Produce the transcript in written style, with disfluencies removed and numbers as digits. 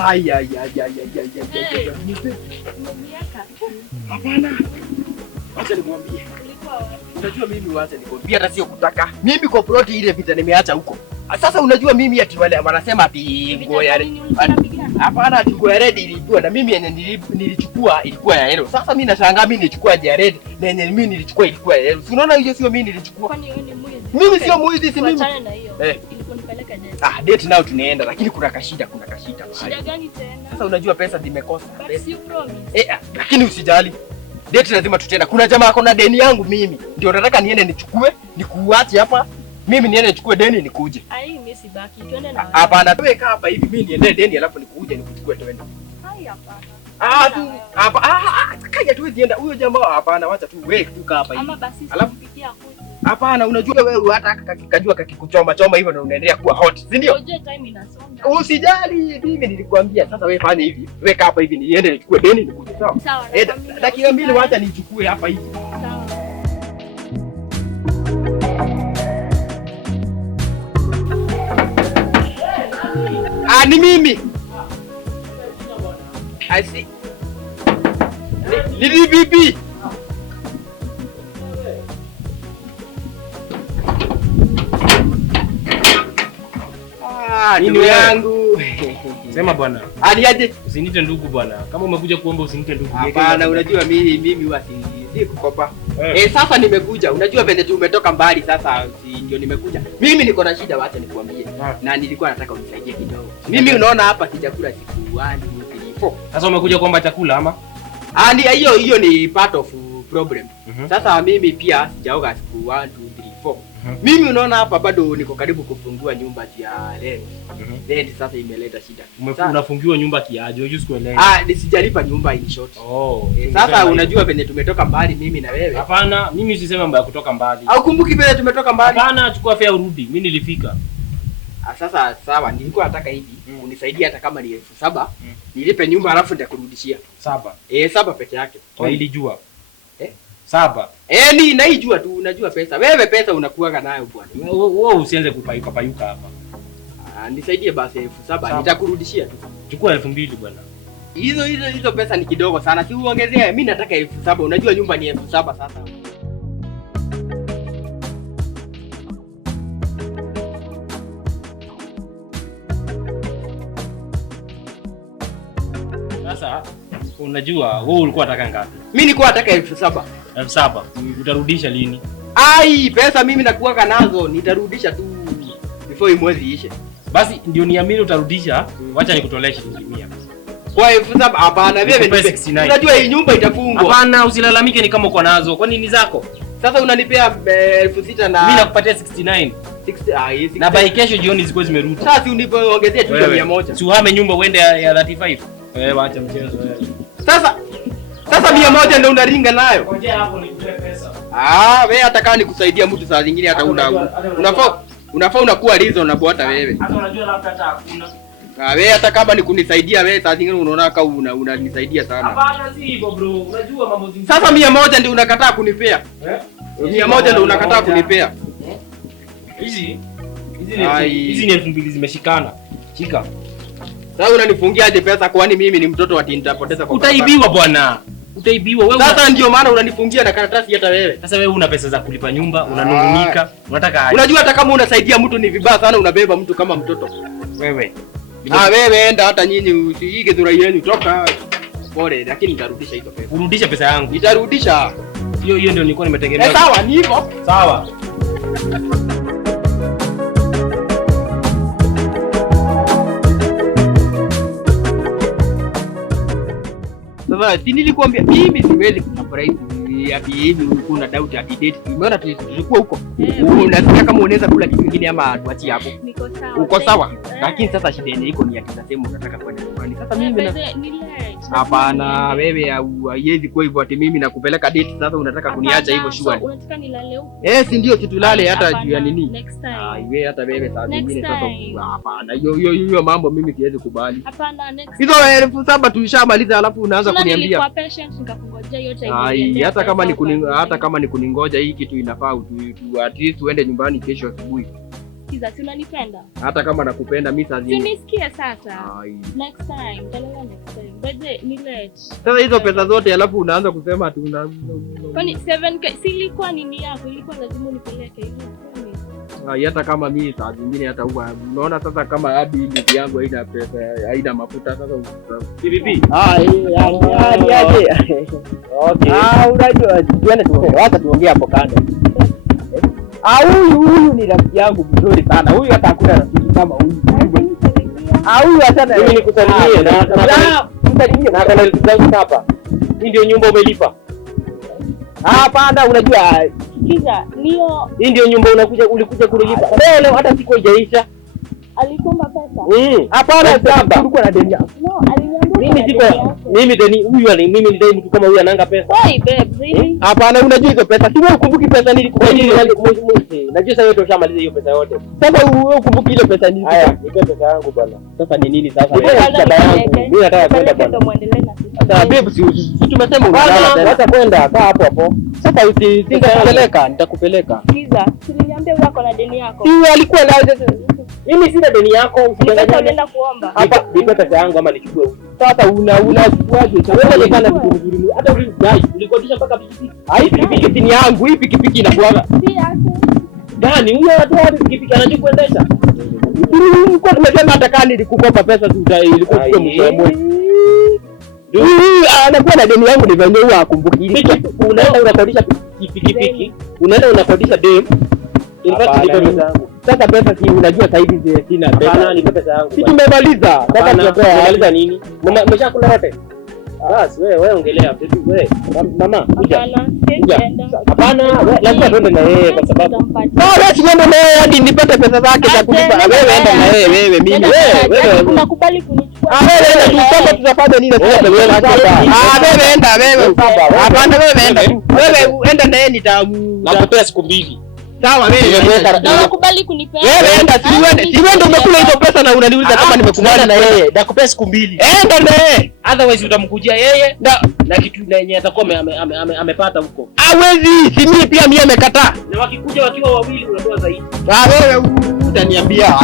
Haya. Hapana. Acha nikwambie. Unajua mimi wacha nikwambie hata sio kutaka. Mimi kwa ploti ile vita nimeacha huko. Sasa unajua mimi ati wale wanasema ati nguo ya hapana ati nguo ya red ilikuwa na mimi yenye nilichukua ilikuwa ya yellow. Sasa mimi nashangaa mimi nilichukua ya red na yenye mimi nilichukua ilikuwa ya yellow. Unaona hiyo sio mimi nilichukua. Kwani wewe ni mwizi? Mimi sio mwizi, si mimi. Achana na hiyo. Ilikuwa nipeleka date. Date nao tunaenda lakini kuna kashida. Shida gani tena? Sasa unajua pesa zimekosa. But you promise. Lakini usijali. Date lazima tutaenda. Kuna jamaa ako na deni yangu mimi. Ndio nataka niende nichukue, nikuache hapa. Mimi niende nichukue deni nikuje. Mimi sibaki. Twende na wewe. Hapana, wewe kaa hapa hivi mimi niende deni alafu nikuje nikuchukue twende. Hapana. Kaja tu zienda. Huyo jamaa hapana, wacha tu wewe tu kaa hapa hivi. Ama basi sipikia huko. Hapana, unajua wewe hata kakijua kakikuchoma hivyo na unaendelea kuwa hot, si ndio? Unajua time inasonga. Usijali, mimi nilikwambia. Sasa wewe fanya hivi. Wewe kaa hapa hivi niende nichukue deni nikuje, sawa? Sawa. Dakika 2 wacha nichukue hapa hivi. Sawa. Ni mimi. I see. Ni bibi. Ndugu yangu. Sema bwana. Aliaje? Usiniite ndugu bwana. Kama umekuja kuomba usiniite ndugu. Hapana, unajua mimi huwa si kukopa. Sasa nimekuja. Unajua vile tumetoka mbali sasa ndio nimekuja. Mimi niko na shida wacha nikuambie. Na nilikuwa nataka unisaidie kidogo. Mimi unaona hapa sijakula siku 1 2 3 4. Sasa umekuja kuomba chakula ama? Hiyo ni part of problem. Sasa mimi pia sijaoga siku 1 2 3 4. Mimi unaona hapa bado niko karibu kufungua nyumba ya rent. Rent sasa imeleta shida. Unafungiwa nyumba kiaje? Unajua sikuelewa. Sijalipa nyumba in short. Sasa unajua venye tumetoka mbali mimi na wewe. Hapana, mimi usiseme mambo ya kutoka mbali. Au kumbuki vile tumetoka mbali? Hapana, chukua fare urudi. Mimi nilifika. Sasa sawa, nilikuwa nataka hivi, unisaidie hata kama ni 7,000, nilipe nyumba alafu nitakurudishia. 7. 7 peke yake. Nilijua. 7. Ni naijua tu, unajua pesa. Wewe pesa unakuaga nayo bwana. Wewe usianze kupayuka hapa. Nisaidie basi 7,000 nitakurudishia tu. Chukua 2,000 bwana. Hizo pesa ni kidogo sana. Si uongezea, mimi nataka 7,000. Unajua nyumba ni 7,000 sasa. Sasa unajua wewe ulikuwa unataka ngapi? Mimi nilikuwa nataka 7,000. 7,000. Utarudisha lini? Pesa mimi nakuaga nazo, nitarudisha tu before mwezi ishe. Basi ndio niamini utarudisha, wacha nikutolee shilingi 100. Kwa 7,000 hapana, wewe unajua hii nyumba itafungwa. Hapana, usilalamike ni kama uko nazo. Kwani ni zako? Sasa unanipea 6,000 na mimi nakupatia 69. 60 na by kesho jioni ziko zimerudi. Sasa si uniongezee tu 100. Si uhame nyumba uende ya 35. Wewe acha mchezo wewe. Sasa 100 ndio unaringa nayo. Ngojea hapo nikupe pesa. Wewe hata kama nikusaidia mtu saa zingine hata unafaa unakuwa reason na bota wewe. Hata unajua labda hata hakuna. Wewe hata kama nikunisaidia wewe saa zingine unaona kama unanisaidia sana. Hapana si hivyo bro. Unajua mambo zingine. Sasa 100 ndio unakataa kunipea. 100 ndio unakataa kunipea. Hizi ni 2,000 zimeshikana. Shika. Sasa unanifungiaje pesa kwani mimi ni mtoto wa nitapoteza kwa utaibiwa bwana. Utaibiwa wewe. Sasa ndio maana unanifungia na karatasi hata wewe. Sasa wewe una pesa za kulipa nyumba, unanungunika, unataka aje? Unajua hata kama unasaidia mtu ni vibaya sana unabeba mtu kama mtoto. Wewe. Wewe enda hata nyinyi usiige Githurai yenu toka. Pole lakini nitarudisha hizo pesa. Urudisha pesa yangu. Nitarudisha. Hiyo ndio nilikuwa nimetengeneza. Sawa ni hivyo. Sawa. Sasa nilikwambia mimi siwezi kusurprise ati hivi kuna doubt ati date. Umeona tulikuwa huko. Unasikia kama unaweza kula kitu kingine ama tuachie hapo. Niko sawa. Uko sawa? Lakini sasa shida yenyewe iko ni ati nasema unataka kwenda nyumbani. Sasa mimi hapana, wewe haiwezi kwa hivyo ati mimi nakupeleka date sasa unataka kuniacha hivyo shwari. Unataka nilale huko? Si ndio tulale hata juu ya nini? Next time. Wewe hata wewe saa zingine sasa hapana. Hiyo mambo mimi siwezi kubali. Hapana next. Hizo 7,000 tulishamaliza alafu unaanza kuniambia. Nilikuwa patient nikakungojea yote hivi. Hata kama ni kuningoja hii kitu inafaa at least uende nyumbani kesho asubuhi. Sikiza, si unanipenda? Hata kama nakupenda mimi saa zingine. Unisikie sasa. Next time, talala next time. Baje ni late. Sasa hizo pesa zote alafu unaanza kusema ati una kwani 7k si ilikuwa nini yako? Ilikuwa lazima unipeleke hivyo. Hata kama mimi saa zingine hata huwa unaona sasa kama hadi bibi yangu haina pesa, haina mafuta sasa Bibi. Aje. Okay. Unajua tuende tuongee. Wacha tuongee hapo kando. Huyu ni rafiki yangu mzuri sana. Huyu hata hakuna rafiki kama huyu. Huyu hata mimi nikusalimie na msalimie na kana zangu hapa. Hii ndio nyumba umelipa. Hapana, unajua sikiza, ndio hii ndio nyumba ulikuja kunilipa. Leo hata siku haijaisha. Alikomba pesa? Hapana, tulikuwa na deni. No, aliniambia mimi deni huyu mimi ni deni mtu kama huyu ananga pesa. Hey babe, really? Hapana, unajua hizo pesa. Si wewe ukumbuki pesa nilikupa nini? Najua sasa yote ushamaliza hiyo pesa yote. Sasa wewe ukumbuki ile pesa nilikupa. Haya, nipe pesa yangu bwana. Sasa ni nini sasa? Mimi nataka kwenda bwana. Ndio muendelee na sisi. Sasa babe, si tumesema unataka hata kwenda kaa hapo hapo. Sasa nitakupeleka. Sikiza, uliniambia wewe uko na deni yako. Si alikuwa na mimi sina deni yako, usienda kuomba. Hapa nipe pesa yangu ama nichukue huyu. Sasa unachukuaje? Wewe kana vitu vizuri. Hata ulikodisha mpaka pikipiki. Pikipiki ni yangu, hii pikipiki inakuaga. Si yake. Gani huyo watu wa pikipiki anajua kuendesha? Nilikuwa nimesema hata kama nilikukopa pesa ilikuwa kwa mshahara. Anakuwa na deni yangu ni venye huwa akumbuki. Unaenda unakodisha pikipiki, unaenda unakodisha dem. In fact nipe pesa yangu. Sasa pesa si unajua sasa hivi sina pesa. Hapana, nipe pesa yangu. Si tumemaliza. Sasa tumemaliza nini? Umeshakula yote? Basi wewe ongelea vitu wewe. Mama kuja. Hapana, lazima tuende na yeye kwa sababu. Wewe siende na yeye hadi nipate pesa zake za kulipa. Wewe enda na yeye, mimi. Wewe unakubali kunichukua. Wewe enda tu, tutafanya nini sasa wewe? Wewe enda wewe. Hapana, wewe enda tu. Wewe enda na yeye nakupea siku 2. Sawa wewe. Unakubali kunipea. Wewe enda, si wewe ndio umekula hizo pesa na unaniuliza kama nimekubali na yeye. Nakupea siku 2. Enda na yeye. Otherwise utamkujia yeye na kitu yenye atakuwa amepata huko. Hawezi, si mimi pia mimi amekataa. Na wakikuja wakiwa wawili unatoa zaidi. Wewe utaniambia